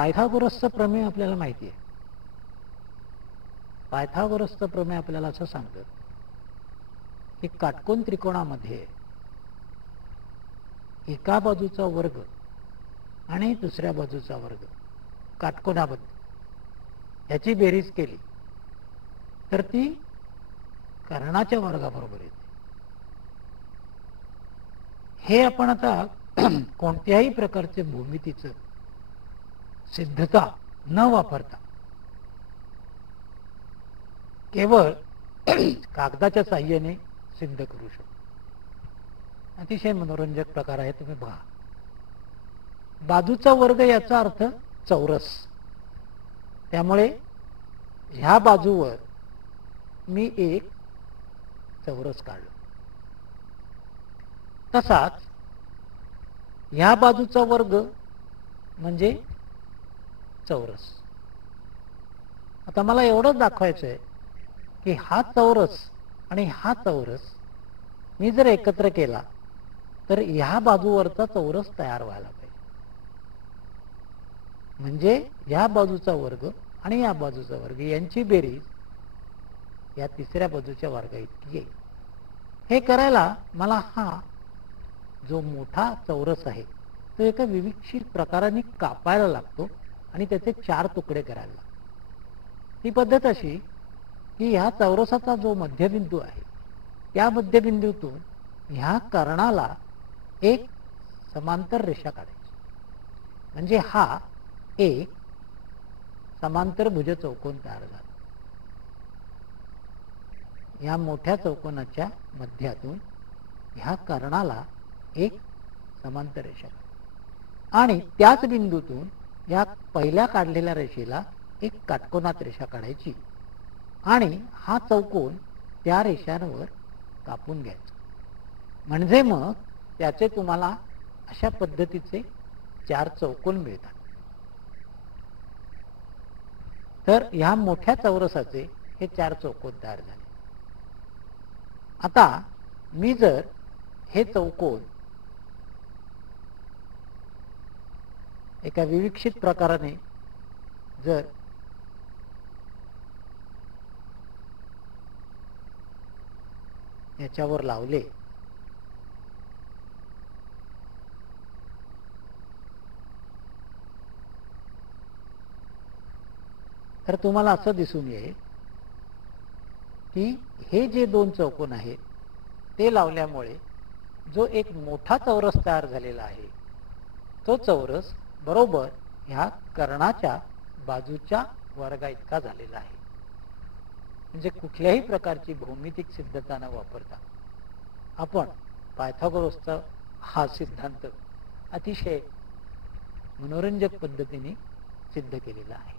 पायथागोरसचं प्रमेय आपल्याला माहिती आहे. पायथागोरसचं प्रमेय आपल्याला असं सांगतं की काटकोन त्रिकोणामध्ये एका बाजूचा वर्ग आणि दुसऱ्या बाजूचा वर्ग काटकोनामध्ये याची बेरीज केली तर ती कर्णाच्या वर्गाबरोबर येते. हे आपण आता कोणत्याही प्रकारचे भूमितीचं सिद्धता न वापरता केवळ कागदाच्या साह्याने सिद्ध करू शकतो. अतिशय मनोरंजक प्रकार आहे, तुम्ही पहा. बाजूचा वर्ग याचा अर्थ चौरस. त्यामुळे ह्या बाजूवर मी एक चौरस काढलो. तसाच ह्या बाजूचा वर्ग म्हणजे चौरस. आता मला एवढंच दाखवायचं आहे की हा चौरस आणि हा चौरस मी जर एकत्र केला तर ह्या बाजूवरचा चौरस तयार व्हायला पाहिजे. म्हणजे ह्या बाजूचा वर्ग आणि या बाजूचा वर्ग यांची बेरीज या तिसऱ्या बाजूच्या वर्गा इतकी येईल. हे करायला मला हा जो मोठा चौरस आहे तो एका विविक्षित प्रकाराने कापायला लागतो आणि त्याचे 4 तुकडे करायला लागतो. ही पद्धत अशी की ह्या चौरसाचा जो मध्यबिंदू आहे त्या मध्यबिंदूतून ह्या कर्णाला एक समांतर रेषा काढायची. म्हणजे हा एक समांतर भुज चौकोन तयार झाला. या मोठ्या चौकोनाच्या मध्यातून ह्या कर्णाला एक समांतर रेषा आणि त्याच बिंदूतून या पहिल्या काढलेल्या रेषेला एक काटकोनात रेषा काढायची आणि हा चौकोन त्या रेषांवर कापून घ्यायचा. म्हणजे मग त्याचे तुम्हाला अशा पद्धतीचे 4 चौकोन मिळतात. तर ह्या मोठ्या चौरसाचे हे 4 चौकोन तयार झाले. आता मी जर हे चौकोन एका विविक्षित प्रकाराने जर याच्यावर लावले तर तुम्हाला असं दिसून येईल की हे जे 2 चौकोन आहेत ते लावल्यामुळे जो एक मोठा चौरस तयार झालेला आहे तो चौरस बरोबर ह्या कर्णाच्या बाजूच्या वर्गा इतका झालेला आहे. म्हणजे कुठल्याही प्रकारची भौमितिक सिद्धता न वापरता आपण पायथागोरसचा हा सिद्धांत अतिशय मनोरंजक पद्धतीने सिद्ध केलेला आहे.